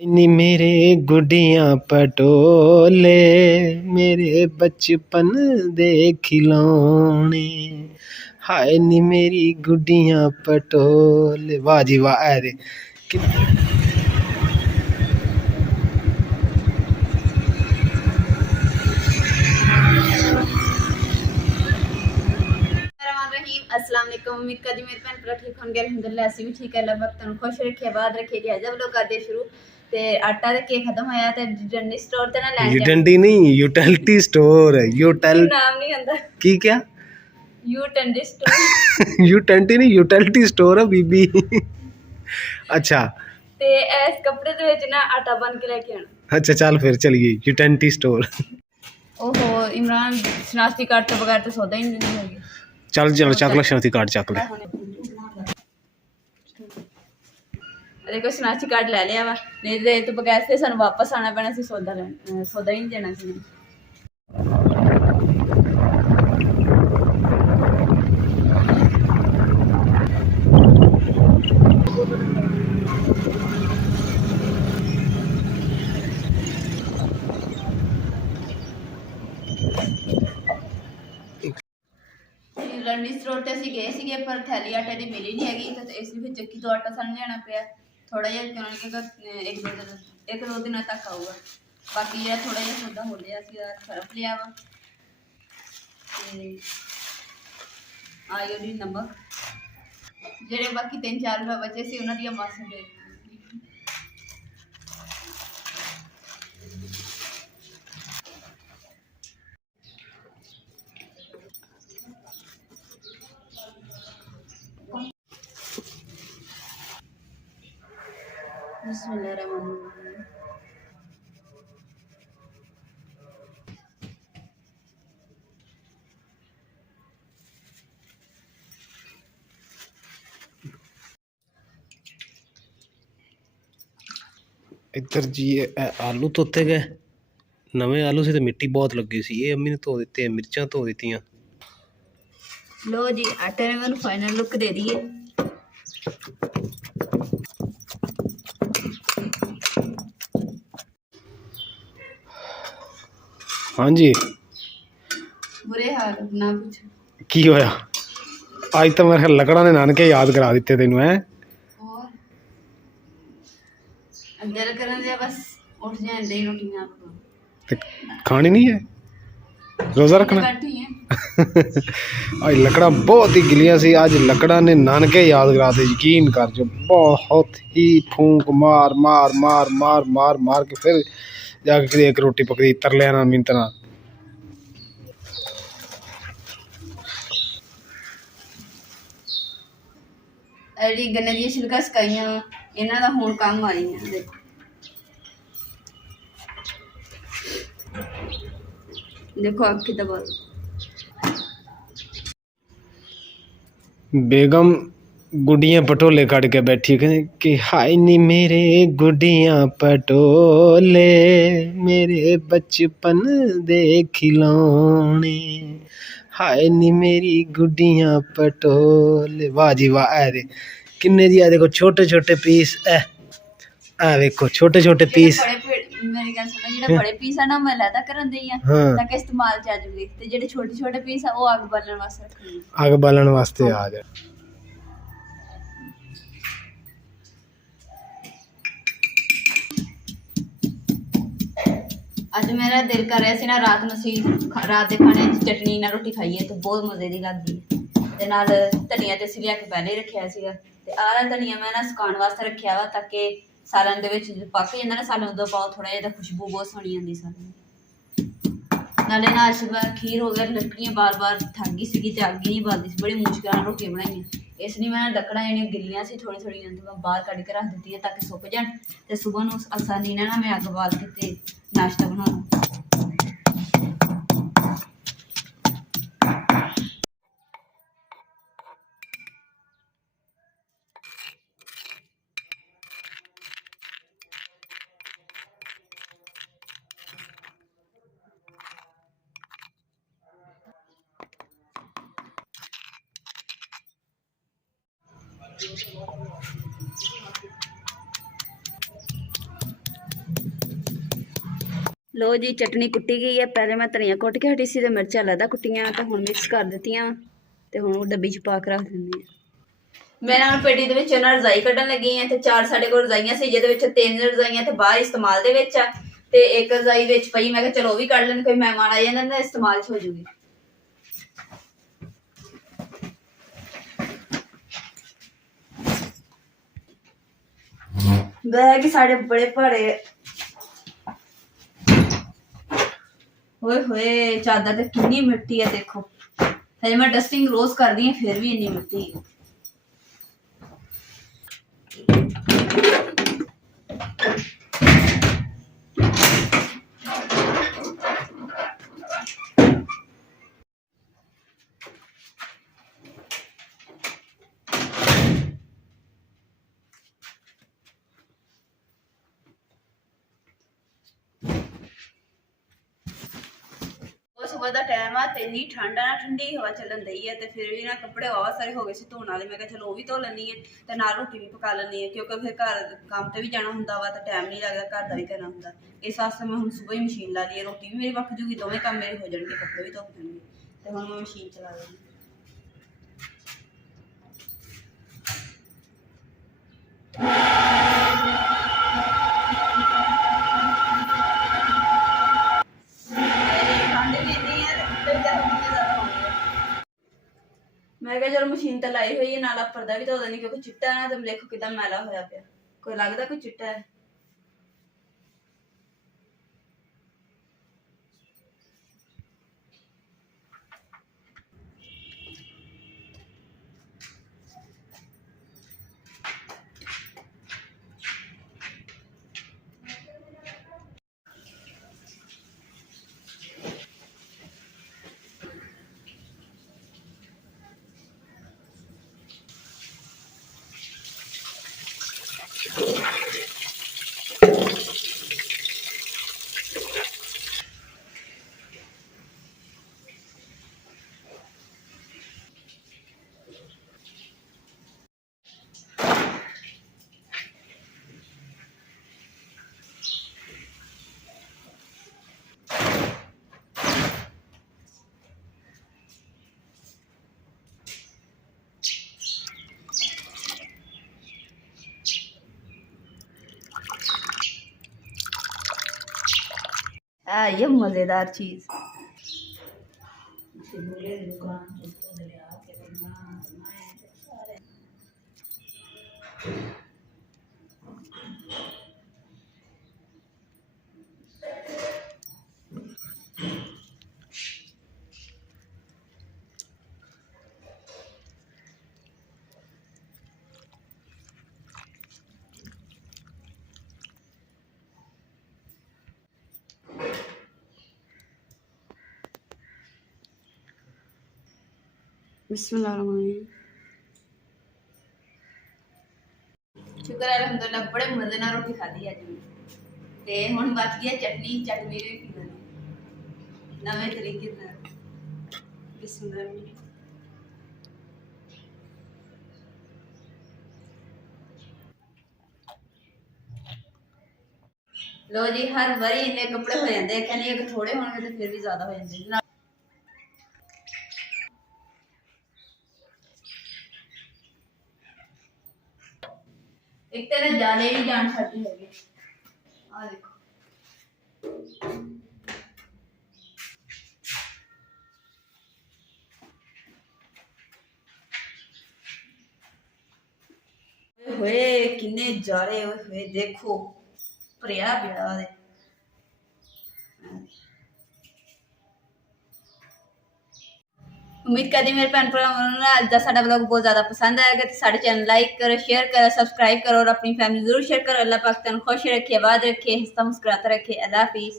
नी मेरे गुड्डियां पटोले मेरे बचपन दे खिलौने। हाय नी मेरी गुड्डियां पटोले। वाह जी वाह। अरे अस्सलाम वालेकुम। उम्मीद करदी मेरे भैन भरा ठीक होंगे। अल्हम्दुलिल्लाह असीं भी ठीक है। अल्लाह पाक तुहानू खुश रखे बाद रखे जी। अजब लोग करदे शुरू ते आटा ते केक खत्म होया ते जनरल स्टोर ते ना लैन जाना। यूटेंडी नहीं यूटिलिटी स्टोर है। नाम नहीं आंदा की क्या यूटेंडी स्टोर यूटेंटी नहीं यूटिलिटी स्टोर है बीबी। अच्छा ते इस कपड़े दे विच ना आटा बन के लेके आना। अच्छा चल फिर चलिए यूटेंटी स्टोर। ओहो इमरान शनाख्ती कार्ड तो बगैर तो सौदा ही नहीं होगी। चल चल चकला शनाख्ती कार्ड चक ले। देखो शनाख्ती कार्ड ले लिया वा नहीं तो बगैर फिर सानू वापस आना पैना सी सौदा ही नहीं देना सी। रणनी स्टोर ते असीं गए सीगे पर थैली आटे दी मिली नहीं हैगी तो इस लिए फिर चक्की तो आटा सानू लेना पिया। थोड़ा जिहा क्योंकि एक दो दिन तक आऊगा। बाकी जेह्ड़ा थोड़ा जिहा सौदा हो लिया सीगा सर्फ लिया वा ते आयोडीन नमक जेह्ड़े बाकी 3-4 रुपए बचे सी उन्हां दियां मासां दे बिस्मिल्लाहिर्रहमानिर्रहीम। इधर जी आलू धोते गए। नवे आलू से तो मिट्टी बहुत लगी सी। ये अम्मी ने धो दिते, मिर्चां धो दित्तियां। लो जी आटे ने मैंने फाइनल लुक दे दी है। हाँ जी बुरे हाल ना कुछ की होया अज तो मेरे लकड़ा ने नानके याद करा दिते तेनू है। और दिल करन दिया बस उठ जाए दे रोटियां ते खानी नहीं है रोजा रखना। बैठी है अज लकड़ा बहुत ही गिलियां सी। अज लकड़ा ने नानके याद करा दे। यकीन कर जो बहुत ही फूंक मार मार मार मार मार मार के फिर जाके एक रोटी पकड़ी तरलिया ना मिंत ना। अड़ी गन्ने दी छिलका सकाइयां इन्हां दा हुण काम आई है। देखो देखो अक्खी दबा बेगम गुड्डियां पटोले कट के बैठी कि हाय नी मेरे गुड्डियां पटोले मेरे बचपन दे खिलौने। हाय नी मेरी गुड्डियां पटोले। वाह जी वाह। अरे किन्ने दी देखो छोटे छोटे पीस देखो छोटे छोटे पीस। मेरी गल सुनो जेह्ड़े बड़े पीस है ना मैं लैदा करन देई हां ताकि इस्तेमाल च आ जूगे ते जेह्ड़े छोटे छोटे पीस है ओह् अग बालन वास्ते रखनी अग बालन वास्ते आ जाए। अज मेरा दिल कर रहा सी ना रात नूं सी रात दे खाने च चटनी नाल रोटी खाइए तो बहुत मजे दी लगदी है ते नाल धनिया ते असीं लिया के पहले ही रखिया सीगा ते आह धनिया मैं ना सुकाउण वास्ते रखिया वा ताकि सालन दे विच पक जांदा ना सालन उदों पाओ थोड़ा जिहा खुशबू बहुत सोहनी आंदी सालन नाले ना अज खीर हो गया लकड़ियां बार बार थक गई सीगी ते अग्ग ही नहीं बालदी सी बड़ी मुश्किल नाल रोटियां बनाइयां। इसलिए मैं लकड़ां जेह्ड़ियां गिल्लियां सी थोड़ी थोड़ियां मैं बाहर कड्ढ के रख दित्तियां ताकि सुक जान ते सुबह नूं आसानी नाल ना मैं अग्ग बाल के ते नाश्ता बना लूं। लो जी चटनी कुट्टी गई है। पहले मैं धनिया कुट के हटी सी ते मिर्चां अलग कुट्टियां ते हुण मिक्स कर दित्तियां ते हुण डब्बी च पा के रख दिंदी हां। मैं ना पेटी दे विच ना रजाई कड्ढन लगी हां ते 4 साडे कोल रजाइयां सी जिहदे विच 3 रजाइयां ते बाहर इस्तेमाल दे विच आ ते एक रजाई विच पई। मैं कहा चलो वो भी कढ लैण, कोई मेहमान आ जांदा ना इस्तेमाल च हो जूगी। बैग साढ़े बड़े भारे, ओए होए चादर ते कितनी मिट्टी है देखो। हजे मैं डस्टिंग रोज कर दी है फिर भी इन्नी मिट्टी है। सुबह का टाइम आ ते इन्नी ठंड आ ना, ठंडी हवा चलन दी है ते फिर भी ना कपड़े बहुत सारे हो गए सी धोने वाले। मैं कहा चलो वो भी धो लैनी है ते नाल रोटी भी पका लैनी है क्योंकि फिर घर काम ते भी जाना हुंदा वा ते टाइम नहीं लगदा, घर दा भी करना हुंदा। इस वास्ते मैं हुण सुबह ही मशीन ला ली है, रोटी भी मेरी पक जूगी, दोवें काम मेरे हो जाणगे, कपड़े भी धुप जाणगे ते हुण मैं मशीन चला लैनी। मैं कहा चलो मशीन तो लाई हुई है, नाला पर्दा भी धो देनी क्योंकि चिट्टा है ना। तुम देखो कितना मैला होया पिया, कोई लगता कोई चिट्टा है। ये मजेदार चीज बिस्मिल्लाहिर्रहमानिर्रहीम। शुक्र है अल्हम्दुलिल्लाह बड़े मजे नाल रोटी खाधी अज मैं ते हुण बच गई चटनी। चटनी भी पी लैनी नवे तरीके नाल। बिस्मिल्लाह। लो जी हर बारी इन्ने कपड़े हो जाते, कहने अगर थोड़े होंगे तो फिर भी ज्यादा हो जाते। एक तरह जाले भी जान छाती है आ देखो। होए किन्ने जाले होए देखो भरिया पिया दे। उम्मीद करती मेरे भैन भरावां अज दा साडा ब्लॉग बहुत ज्यादा पसंद आएगा तो साडे चैनल लाइक करो, शेयर करो, सब्सक्राइब करो और अपनी फैमिली जरूर शेयर करो। अल्लाह पाक तुहानू खुश रखे, आबाद रखे, हंसता मुस्कुराता रखे। अल्लाह हाफिज़।